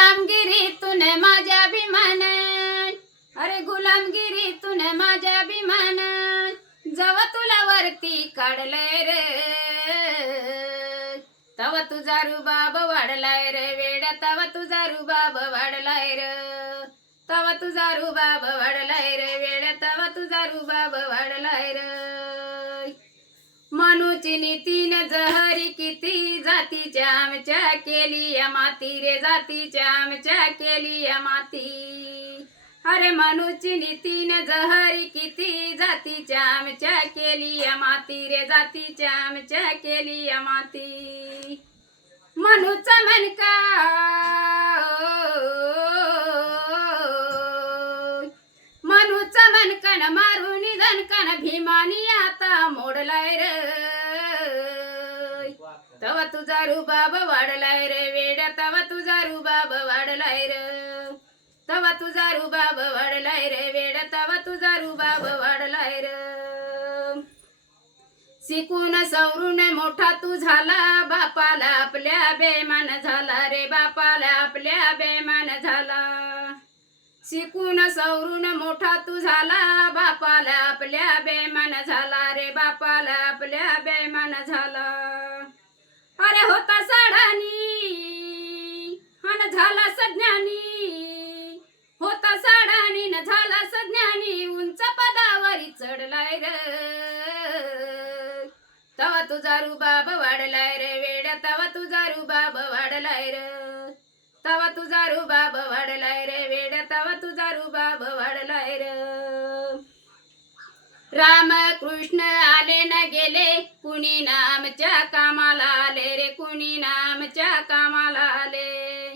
गुलामगिरीतून माझ्या अभिमान, अरे गुलामगिरीतून माझ्या अभिमान, जवा तुला वरती काढलंय रे, तवा तुझा रुबाब वाढलाय रे वेड्या, तवा तुझा रुबाब वाढलाय रे, तवा तुझा रुबाब वाढलाय रे वेड्या, तवा तुझा रुबाब वाढलाय रे. मनुची नीतीन जहरी किती, जातीच्या आमच्या केली या माती रे, जातीच्या आमच्या केली या माती. अरे मनुची नीतीन जहरी किती, जातीच्या आमच्या केली या माती रे, जातीच्या आमच्या केली या माती. मनुचा मनका मनुचा मनकन मारून धनकन भीमानी आता मोडलाय रे, तवा तुझा रुबाब वाढलाय रे वेड्या, तवा तुझा रुबाब वाढलाय रे, तवा तुझा रुबाब वाढलाय रे वेड्या, तवा तुझा रुबाब वाढलाय रे. शिकून सवरून मोठा तू झाला, बापाला आपल्या बेमान झाला रे, बापाला आपल्या बेमान झाला. शिकून सवरून मोठा तू झाला, बापाला आपल्या बेमान झाला रे, बापाला आपल्या बेमान झाला. अरे होता साडानी अन झाला सज्ञानी, होता साडानी न झाला सज्ञानी, उंच पदावरी चढलाय रे, तवा तुझा रुबाब वाढलाय रे वेड्या, तवा तुझा रुबाब वाढलाय रे, तवा तुझा रुबाब वाढलाय रे वेड्या, तवा तुझा रुबाब वाढलाय रे. राम कृष्ण आले न गेले, कुणी नामच्या कामाला आले रे, कुणी नामच्या कामाला आले.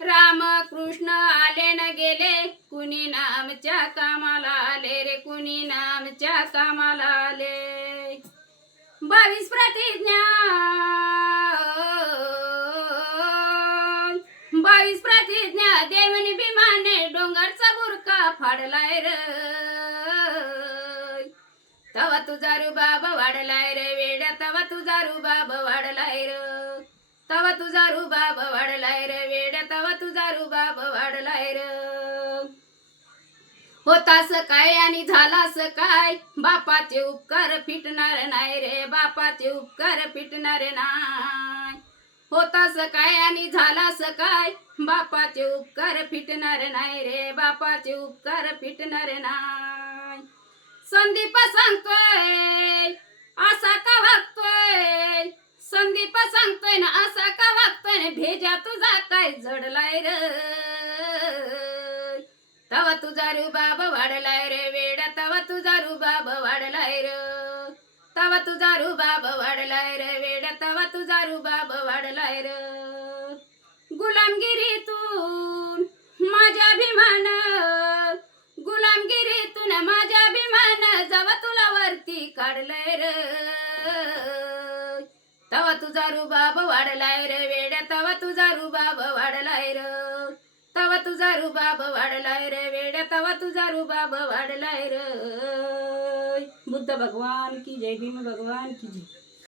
राम कृष्ण आले न गेले, कुणी नामच्या कामाला आले रे, कुणी नामच्या कामाला आले. 22 प्रतिज्ञा 22 प्रतिज्ञा देवनी भीमाने डोंगरचा बुरका फाडलाय रे, तवा तुझा रुबाब वाढलाय रे वेड्या, तवा तुझा रुबाब वाढलाय रे, तवा तुझा रुबाब वाढलाय रे वेड्या, तवा तुझा रुबाब वाढलाय रे. होतास काय आणि झालास काय, बापाचे उपकार फिटणार नाही रे, बापाचे उपकार फिटणार नाही. होतास काय आणि झालास काय, बापाचे उपकार फिटणार नाही रे, बापाचे उपकार फिटणार नाही. संदीप सांगतोय असा का वागतोय, संदीप सांगतोय ना असा का वागतोय, भेजा तुझा काय जडलाय रे, तवा तुझा रुबाब वाढलाय रे वेड्या, तवा तुझा रुबाब वाढलाय रे, तवा तुझा रुबाब वाढलाय रे वेड्या, तवा तुझा रुबाब वाढलाय रे. गुलामगिरीतून माझ्या अभिमान, गुलामगिरीतून माझ्या अभिमान, जवा तुला वरती काढलंय रे, तवा तुझा रुबाब वाढलाय रे वेड्या, तवा तुझा रुबाब वाढलाय रे, तवा तुझा रुबाब वाढलाय रे वेड्या, तवा तुझा रुबाब वाढलाय रे. बुद्ध भगवान की जय, भीम भगवान की जय.